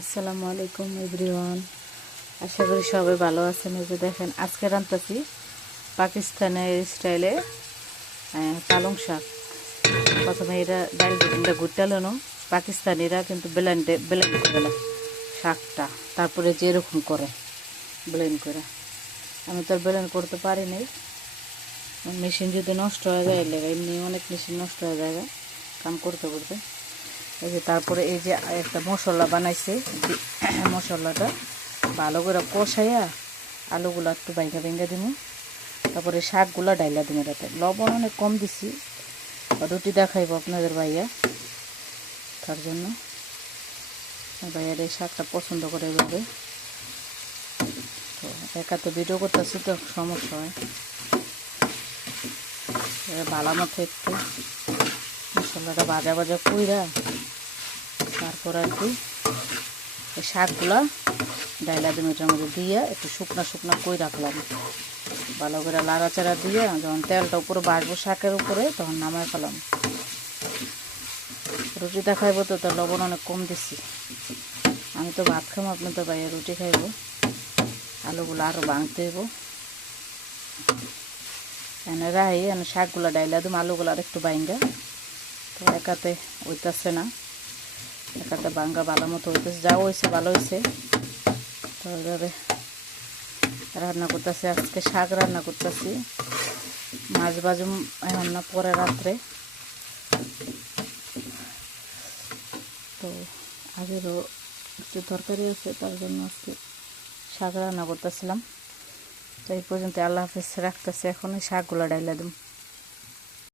আসসালামু আলাইকুম এভরিওয়ান। আশা করি সবাই ভালো আছেন। এই যে দেখেন, আজকে রান্তাছি পাকিস্তানের স্টাইলে পালং শাক। প্রথমে এটা ডালটা গুটালানো, পাকিস্তানিরা কিন্তু ব্লেন্ড করে না শাকটা, তারপরে যেরকম করে ব্লেন্ড করে। আমি তো আর ব্লেন্ড করতে পারি নাই, মেশিন যদি নষ্ট হয়ে যায় লেগে, এমনি অনেক মেশিন নষ্ট হয়ে যায় কাম করতে করতে। এই যে তারপরে এই যে একটা মশলা বানাইছে, মশলাটা ভালো করে কষাইয়া আলুগুলো একটু বাইঙ্গা বাইঙ্গা দিব, তারপরে শাকগুলো ডাইলা দিব। এটাতে লবণ অনেক কম দিছি, রুটি দেখাইব আপনাদের ভাইয়া, তার জন্য ভাইয়ার এই শাকটা পছন্দ করে এভাবে। তো একা তো ভিডিও করতেছি তো সমস্যা হয়, ভালো মতো একটু মশলাটা ভাজা ভাজা কইরা তারপর আর কি এই শাকগুলা ডাইলা দিন এটার মধ্যে দিয়ে একটু শুকনা শুকনা কই রাখলাম, ভালো করে লাড়াচাড়া দিয়ে যখন তেলটা উপরে বাসবো শাকের উপরে তখন নামায় ফেলাম। রুটিটা খাইব তো তার লবণ অনেক কম দিচ্ছি, আমি তো ভাত খাবো, আপনি তো ভাইয়া রুটি খাইব। আলুগুলো আরও ভাঙতে হইব, এনে রাহি এনে শাকগুলো ডাইলা দিম, আলুগুলো আর একটু বাইঙ্গা। তো একাতে হইতেছে না, একাতে বাঙ্গা ভালো মতো হইতেছে, যা হয়েছে ভালো হয়েছে। তো এইভাবে রান্না করতেছি, আজকে শাক রান্না করতেছি, মাছ ভাজুম এখন না পরে রাত্রে। তো আগেরও একটু তরকারি আছে, তার জন্য আজকে শাক রান্না করতেছিলাম। তো এই পর্যন্ত আল্লাহ হাফেজ রাখতেছি, এখন ওই শাকগুলো ডাইলা দিম।